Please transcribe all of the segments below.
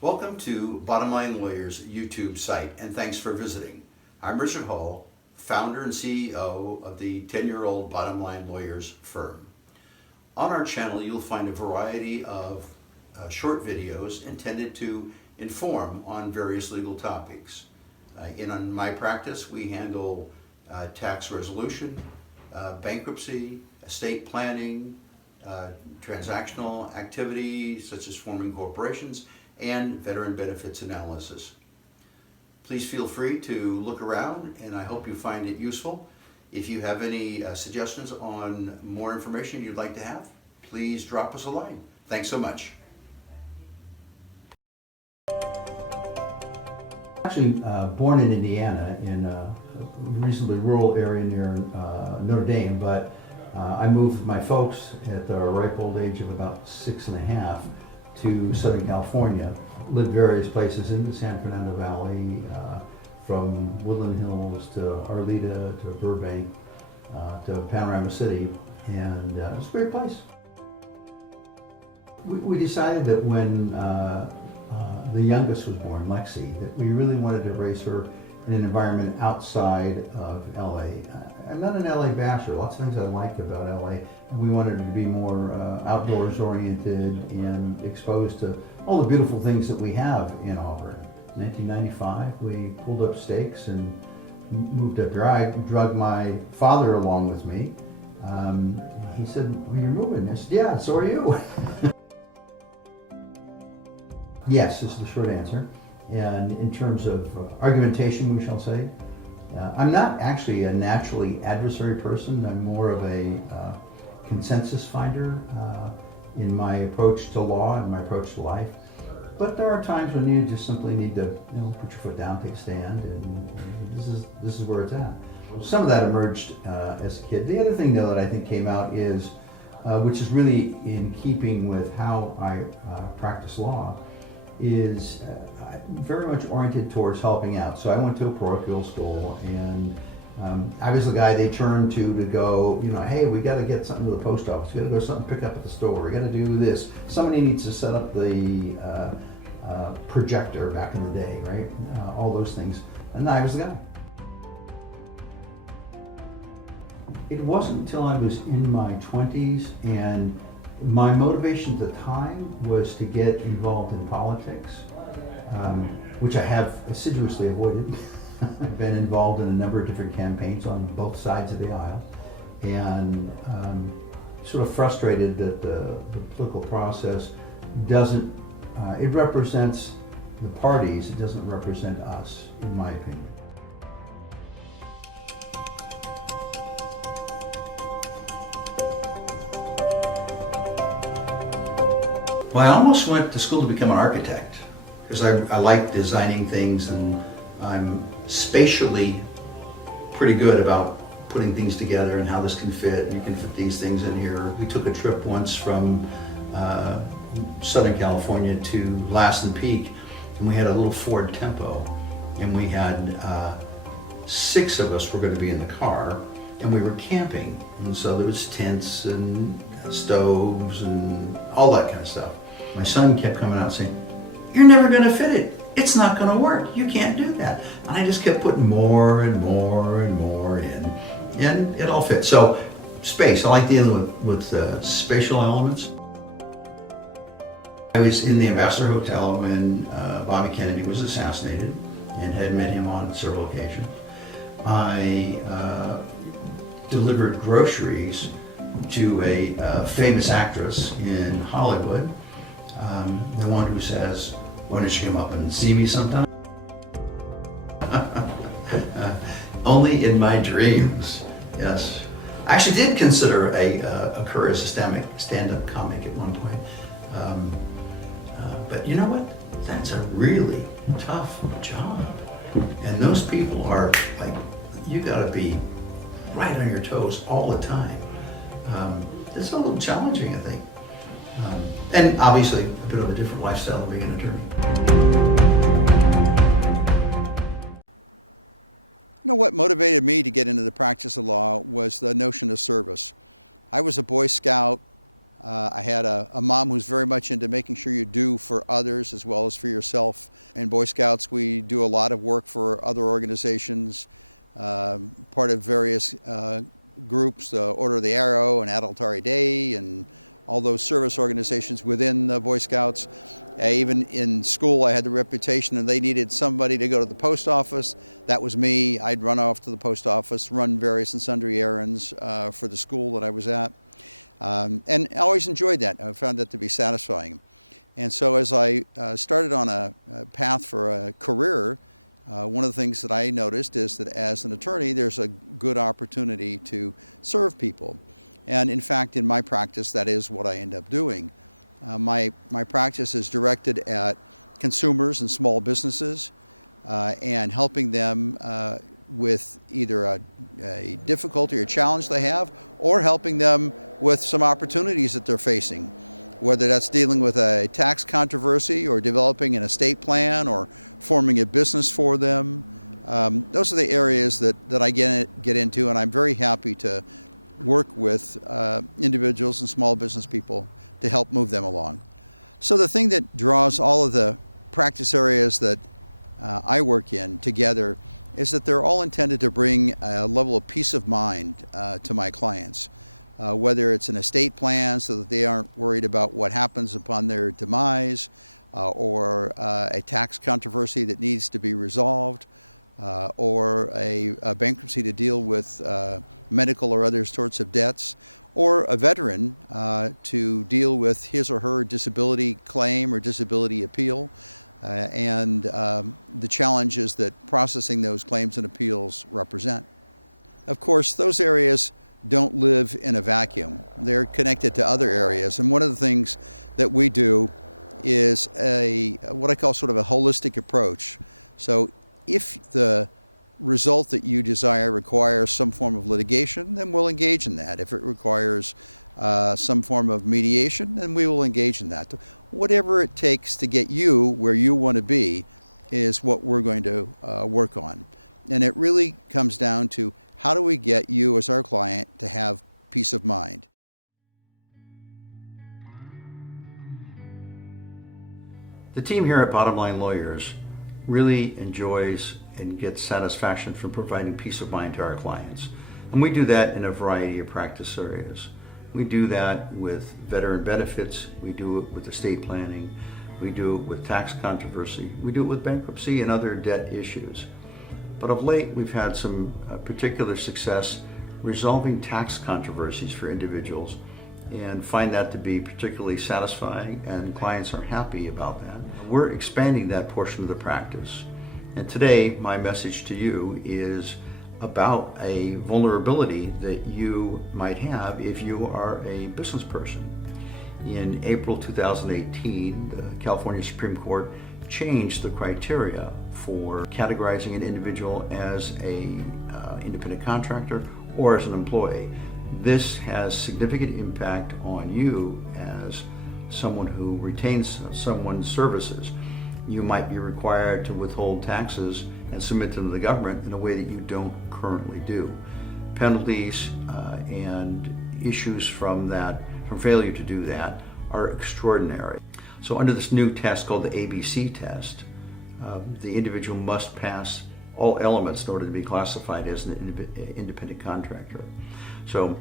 Welcome to BottomLine Lawyers YouTube site, and thanks for visiting. I'm Richard Hall, founder and CEO of the 10-year-old BottomLine Lawyers firm. On our channel, you'll find a variety of short videos intended to inform on various legal topics. In my practice, we handle tax resolution, bankruptcy, estate planning, transactional activity such as forming corporations, and veteran benefits analysis. Please feel free to look around, and I hope you find it useful. If you have any suggestions on more information you'd like to have, please drop us a line. Thanks so much. Actually born in Indiana in a reasonably rural area near Notre Dame, but I moved with my folks at the ripe old age of about 6.5 to Southern California. Lived various places in the San Fernando Valley, from Woodland Hills to Arleta to Burbank to Panorama City, and it was a great place. We decided that when the youngest was born, Lexi, that we really wanted to raise her in an environment outside of LA. I'm not an LA basher. Lots of things I like about LA, and we wanted her to be more outdoors oriented and exposed to all the beautiful things that we have in Auburn. In 1995, we pulled up stakes and moved up here. I drugged my father along with me. He said, "Well, you're moving." I said, "Yeah, so are you." Yes, is the short answer. And in terms of argumentation, we shall say, I'm not actually a naturally adversary person. I'm more of a consensus finder in my approach to law and my approach to life. But there are times when you just simply need to, put your foot down, take a stand, and this is where it's at. Some of that emerged as a kid. The other thing, though, that I think came out is, which is really in keeping with how I practice law, is very much oriented towards helping out. So I went to a parochial school, and I was the guy they turned to go, hey, we got to get something to the post office. We got to go something pick up at the store. We got to do this. Somebody needs to set up the projector back in the day, right? All those things. And I was the guy. It wasn't until I was in my 20s, and my motivation at the time was to get involved in politics, which I have assiduously avoided. I've been involved in a number of different campaigns on both sides of the aisle, and sort of frustrated that the political process doesn't, it represents the parties, it doesn't represent us, in my opinion. Well, I almost went to school to become an architect because I like designing things, and I'm spatially pretty good about putting things together and how this can fit. You can fit these things in here. We took a trip once from Southern California to Lassen Peak, and we had a little Ford Tempo, and we had 6 of us were going to be in the car, and we were camping, and so there was tents and stoves and all that kind of stuff. My son kept coming out saying, "You're never going to fit it. It's not going to work. You can't do that." And I just kept putting more and more and more in, and it all fit. So space, I like dealing with spatial elements. I was in the Ambassador Hotel when Bobby Kennedy was assassinated, and had met him on several occasions. I delivered groceries to a famous actress in Hollywood, the one who says, "Why don't you come up and see me sometime?" Only in my dreams, yes. I actually did consider a career as a stand-up comic at one point. But you know what? That's a really tough job. And those people are like, you gotta be right on your toes all the time. It's a little challenging, I think. And obviously a bit of a different lifestyle than being an attorney. What motivated me to get into the practice of law was the notion of service. I was a Boy Scout, I had a mom who's very much into making sure you do for others as well as for yourself. In Boy Scouts, we do a lot of work for other organizations, part of various groups, Order of the Arrow and Adultary Day, and all those service organizations within the Boy Scouts. Even in school, I had the reputation and they needed somebody to go to the post office. That was me. I'd run off to the post office, run various and sundry errands for the school that I was at. And I always enjoyed that. I found that to be satisfying. And so as I started on a path for a career, one of the things that I noticed is that as an attorney, there's a good opportunity to serve people. And in fact, in my practice, that is what I end up doing. My practice is directed at consumers and small businesses and helping them with either a difficulty or challenge they have, or helping them with some opportunities that they're facing, whether that's dealing with a tax controversy or developing an estate plan or forming a business for them. Those are the areas that I get into, and I'm very happy to work with individuals and small business people to help move them along. So the thing that draws all of the practice areas that I work in together is that they're all intended to bring a level of peace of mind to my clients, whether it's an estate plan so that they aren't worried about what happens upon their demise, or a tax controversy that needs to be resolved, or a bankruptcy to deal with medical or other sorts of debts, or a veteran to deal with his or her disability claim or disability appeal, and the challenges that processing those claims and appeals represent. Of course, those areas don't live in a vacuum. They're connected to other areas, and one of the things that we do is what I call sort of a holistic approach. So if the result that you desire requires some form of litigation, then we'll engage in that. If it requires some form of mediation, then we will engage in that. Whatever it takes to get you where you want to be is what we're going to work on. And it really comes down to, how do we get you as our client to have peace of mind? The team here at BottomLine Lawyers really enjoys and gets satisfaction from providing peace of mind to our clients. And we do that in a variety of practice areas. We do that with veteran benefits, we do it with estate planning, we do it with tax controversy, we do it with bankruptcy and other debt issues. But of late, we've had some particular success resolving tax controversies for individuals, and find that to be particularly satisfying, and clients are happy about that. We're expanding that portion of the practice. And today, my message to you is about a vulnerability that you might have if you are a business person. In April 2018, the California Supreme Court changed the criteria for categorizing an individual as an independent contractor or as an employee. This has significant impact on you as someone who retains someone's services. You might be required to withhold taxes and submit them to the government in a way that you don't currently do. Penalties and issues from failure to do that are extraordinary. So under this new test called the ABC test, the individual must pass all elements in order to be classified as an independent contractor. So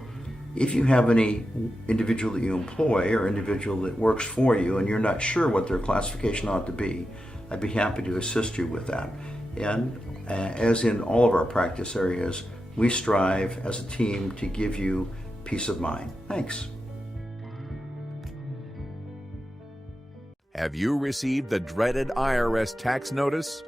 if you have any individual that you employ or individual that works for you and you're not sure what their classification ought to be, I'd be happy to assist you with that. And as in all of our practice areas, we strive as a team to give you peace of mind. Thanks. Have you received the dreaded IRS tax notice?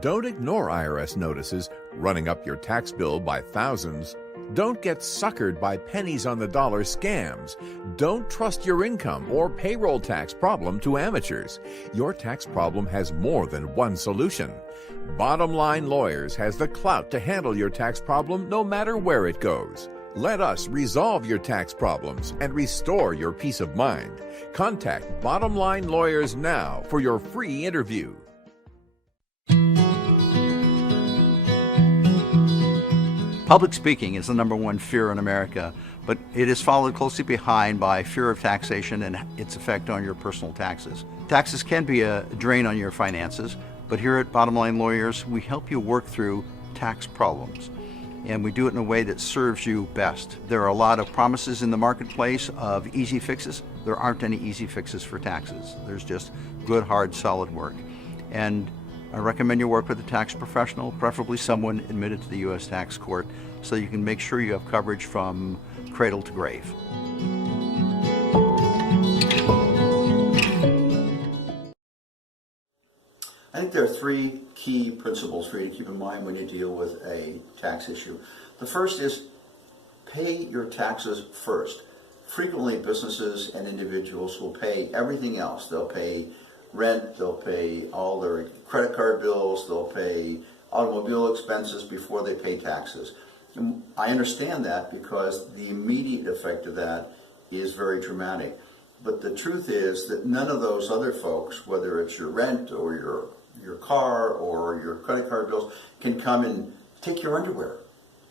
Don't ignore IRS notices running up your tax bill by thousands. Don't get suckered by pennies on the dollar scams. Don't trust your income or payroll tax problem to amateurs. Your tax problem has more than one solution. BottomLine Lawyers has the clout to handle your tax problem no matter where it goes. Let us resolve your tax problems and restore your peace of mind. Contact BottomLine Lawyers now for your free interview. Public speaking is the #1 fear in America, but it is followed closely behind by fear of taxation and its effect on your personal taxes. Taxes can be a drain on your finances, but here at BottomLine Lawyers, we help you work through tax problems, and we do it in a way that serves you best. There are a lot of promises in the marketplace of easy fixes. There aren't any easy fixes for taxes. There's just good, hard, solid work. And I recommend you work with a tax professional, preferably someone admitted to the U.S. Tax Court, so you can make sure you have coverage from cradle to grave. I think there are three key principles for you to keep in mind when you deal with a tax issue. The first is pay your taxes first. Frequently, businesses and individuals will pay everything else. They'll pay rent, they'll pay all their credit card bills, they'll pay automobile expenses before they pay taxes. And I understand that because the immediate effect of that is very dramatic. But the truth is that none of those other folks, whether it's your rent or your car or your credit card bills, can come and take your underwear.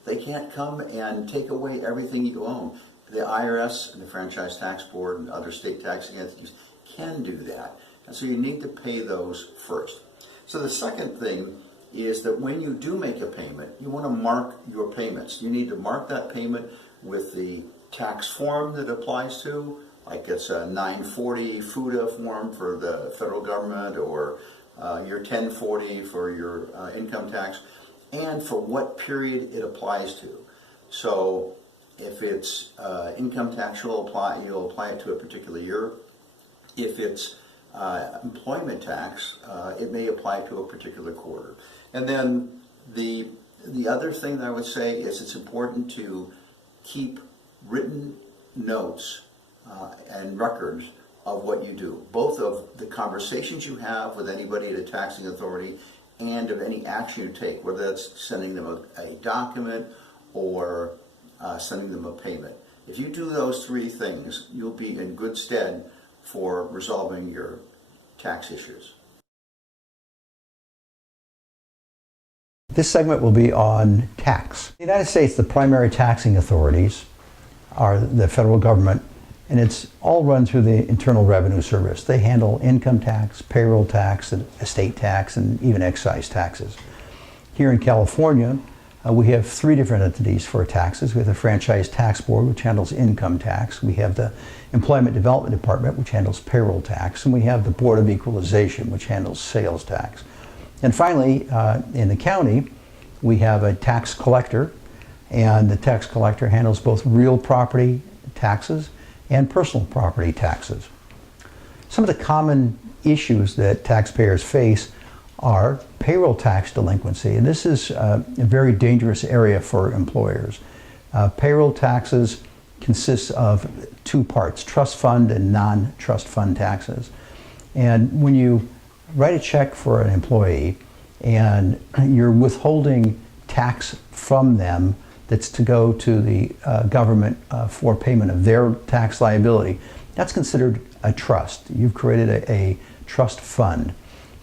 They can't come and take away everything you own. The IRS and the Franchise Tax Board and other state taxing entities can do that. And so you need to pay those first. So the second thing is that when you do make a payment, you want to mark your payments. You need to mark that payment with the tax form that it applies to, like it's a 940 FUTA form for the federal government, or your 1040 for your income tax, and for what period it applies to. So if it's income tax, you'll apply it to a particular year. If it's employment tax, it may apply to a particular quarter. And then the other thing that I would say is it's important to keep written notes and records of what you do, both of the conversations you have with anybody at a taxing authority and of any action you take, whether that's sending them a document or sending them a payment. If you do those three things, you'll be in good stead for resolving your tax issues. This segment will be on tax. In the United States, the primary taxing authorities are the federal government, and it's all run through the Internal Revenue Service. They handle income tax, payroll tax, and estate tax, and even excise taxes. Here in California, we have three different entities for taxes. We have the Franchise Tax Board, which handles income tax. We have the Employment Development Department, which handles payroll tax. And we have the Board of Equalization, which handles sales tax. And finally, in the county, we have a tax collector, and the tax collector handles both real property taxes and personal property taxes. Some of the common issues that taxpayers face are payroll tax delinquency, and this is a very dangerous area for employers. Payroll taxes consists of two parts, trust fund and non-trust fund taxes. And when you write a check for an employee and you're withholding tax from them that's to go to the government for payment of their tax liability, that's considered a trust. You've created a trust fund,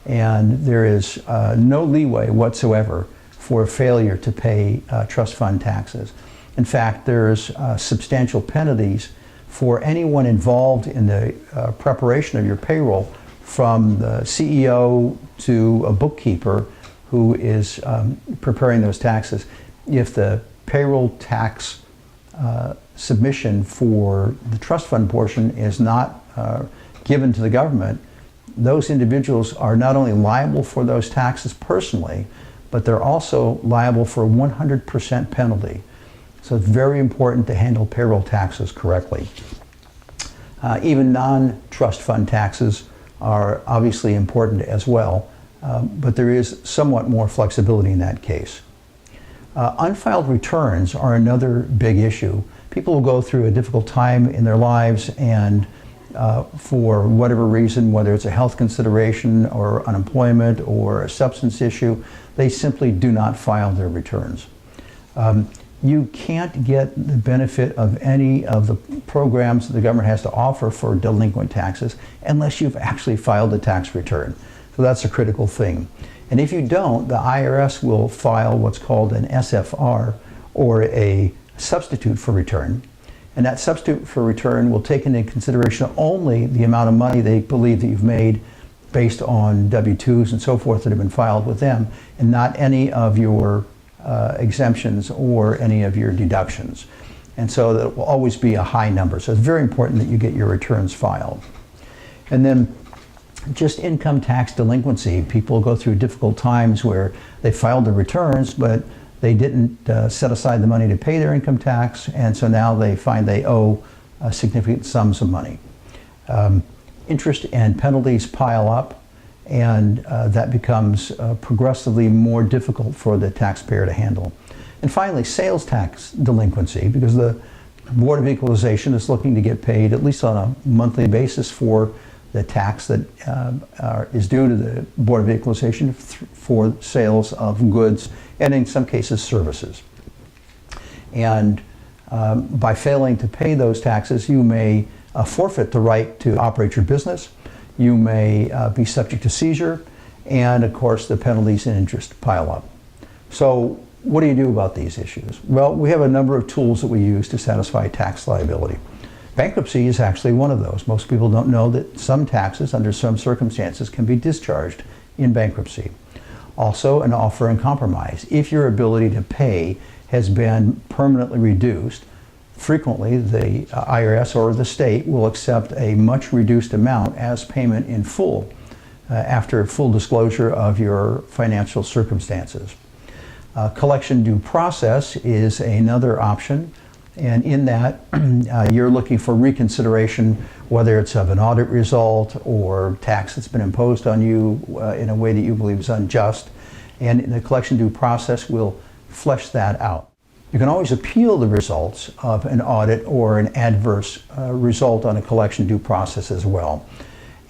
and there is no leeway whatsoever for failure to pay trust fund taxes. In fact, there's substantial penalties for anyone involved in the preparation of your payroll, from the CEO to a bookkeeper who is preparing those taxes. If the payroll tax submission for the trust fund portion is not given to the government, those individuals are not only liable for those taxes personally, but they're also liable for a 100% penalty. So it's very important to handle payroll taxes correctly. Even non-trust fund taxes are obviously important as well, but there is somewhat more flexibility in that case. Unfiled returns are another big issue. People will go through a difficult time in their lives, and for whatever reason, whether it's a health consideration or unemployment or a substance issue, they simply do not file their returns. You can't get the benefit of any of the programs that the government has to offer for delinquent taxes unless you've actually filed a tax return. So that's a critical thing. And if you don't, the IRS will file what's called an SFR, or a substitute for return. And that substitute for return will take into consideration only the amount of money they believe that you've made based on W-2s and so forth that have been filed with them, and not any of your exemptions or any of your deductions. And so that will always be a high number. So it's very important that you get your returns filed. And then just income tax delinquency. People go through difficult times where they filed their returns, but they didn't set aside the money to pay their income tax, and so now they find they owe significant sums of money. Interest and penalties pile up, and that becomes progressively more difficult for the taxpayer to handle. And finally, sales tax delinquency, because the Board of Equalization is looking to get paid at least on a monthly basis for the tax that is due to the Board of Equalization for sales of goods and in some cases services. And by failing to pay those taxes, you may forfeit the right to operate your business. You may be subject to seizure, and of course the penalties and interest pile up. So what do you do about these issues? Well, we have a number of tools that we use to satisfy tax liability. Bankruptcy is actually one of those. Most people don't know that some taxes under some circumstances can be discharged in bankruptcy. Also, an offer in compromise. If your ability to pay has been permanently reduced, frequently the IRS or the state will accept a much reduced amount as payment in full after full disclosure of your financial circumstances. Collection due process is another option, and in that you're looking for reconsideration, whether it's of an audit result or tax that's been imposed on you in a way that you believe is unjust, and the collection due process will flesh that out. You can always appeal the results of an audit or an adverse result on a collection due process as well.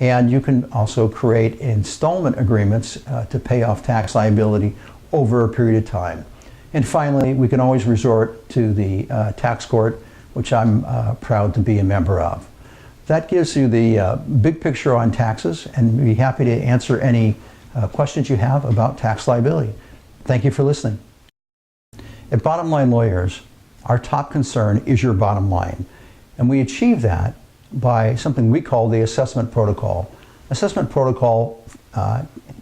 And you can also create installment agreements to pay off tax liability over a period of time. And finally, we can always resort to the tax court, which I'm proud to be a member of. That gives you the big picture on taxes, and we'd be happy to answer any questions you have about tax liability. Thank you for listening. At BottomLine Lawyers, our top concern is your bottom line, and we achieve that by something we call the assessment protocol. Assessment protocol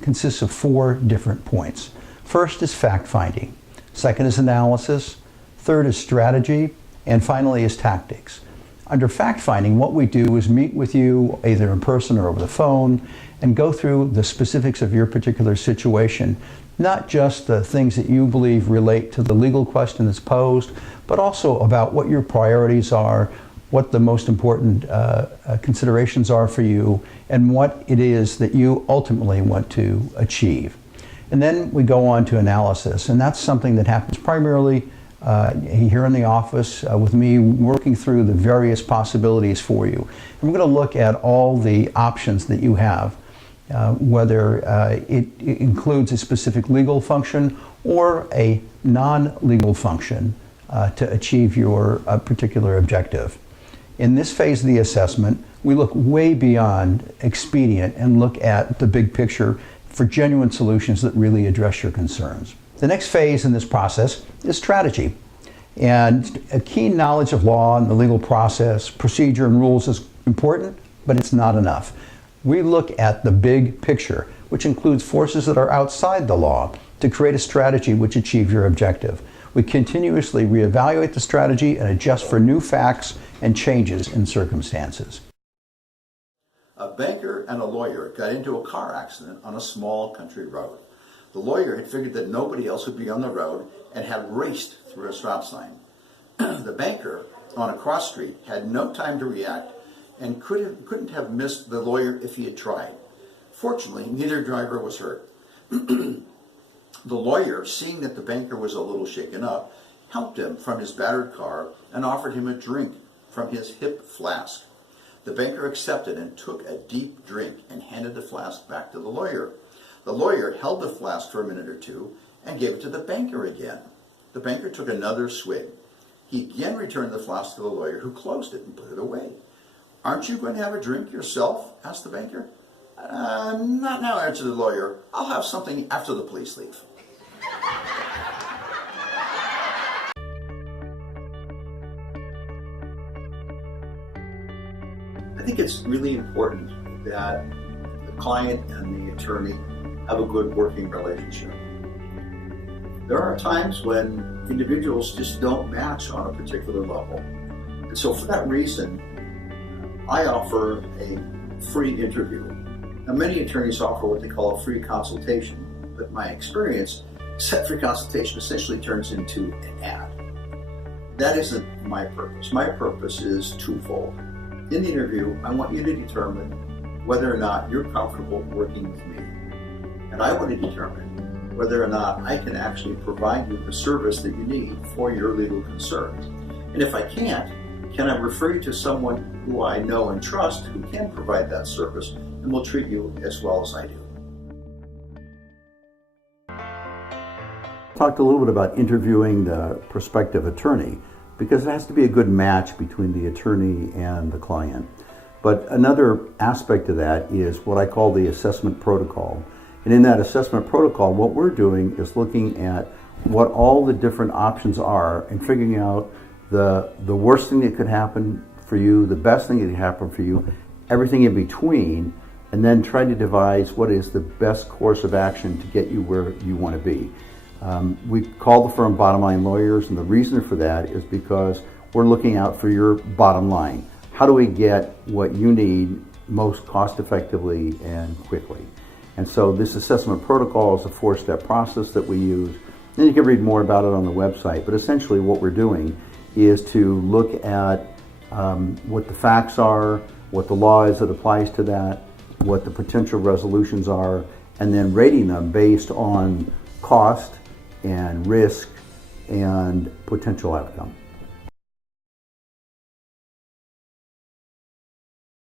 consists of 4 different points. First is fact-finding. Second is analysis. Third is strategy. And finally is tactics. Under fact-finding, what we do is meet with you either in person or over the phone and go through the specifics of your particular situation, not just the things that you believe relate to the legal question that's posed, but also about what your priorities are, what the most important considerations are for you, and what it is that you ultimately want to achieve. And then we go on to analysis, and that's something that happens primarily here in the office with me working through the various possibilities for you. And we're going to look at all the options that you have, whether it includes a specific legal function or a non-legal function to achieve your particular objective. In this phase of the assessment, we look way beyond expedient and look at the big picture for genuine solutions that really address your concerns. The next phase in this process is strategy. And a keen knowledge of law and the legal process, procedure, and rules is important, but it's not enough. We look at the big picture, which includes forces that are outside the law, to create a strategy which achieves your objective. We continuously reevaluate the strategy and adjust for new facts and changes in circumstances. A banker and a lawyer got into a car accident on a small country road. The lawyer had figured that nobody else would be on the road and had raced through a stop sign. The banker on a cross street had no time to react and couldn't have missed the lawyer if he had tried. Fortunately, neither driver was hurt. The lawyer, seeing that the banker was a little shaken up, helped him from his battered car and offered him a drink from his hip flask. The banker accepted and took a deep drink and handed the flask back to the lawyer. The lawyer held the flask for a minute or two and gave it to the banker again. The banker took another swig. He again returned the flask to the lawyer, who closed it and put it away. "Aren't you going to have a drink yourself?" asked the banker. Not now," answered the lawyer. "I'll have something after the police leave." I think it's really important that the client and the attorney have a good working relationship. There are times when individuals just don't match on a particular level. And so for that reason, I offer a free interview. Now, many attorneys offer what they call a free consultation, but my experience is that free consultation essentially turns into an ad. That isn't my purpose. My purpose is twofold. In the interview, I want you to determine whether or not you're comfortable working with me. And I want to determine whether or not I can actually provide you the service that you need for your legal concern. And if I can't, can I refer you to someone who I know and trust who can provide that service and will treat you as well as I do? Talked a little bit about interviewing the prospective attorney because it has to be a good match between the attorney and the client. But another aspect of that is what I call the assessment protocol. And in that assessment protocol, what we're doing is looking at what all the different options are and figuring out the worst thing that could happen for you, the best thing that could happen for you, everything in between, and then try to devise what is the best course of action to get you where you want to be. We call the firm BottomLine Lawyers, and the reason for that is because we're looking out for your bottom line. How do we get what you need most cost effectively and quickly? And so this assessment protocol is a 4-step process that we use. And you can read more about it on the website, but essentially what we're doing is to look at what the facts are, what the law is that applies to that, what the potential resolutions are, and then rating them based on cost and risk and potential outcome.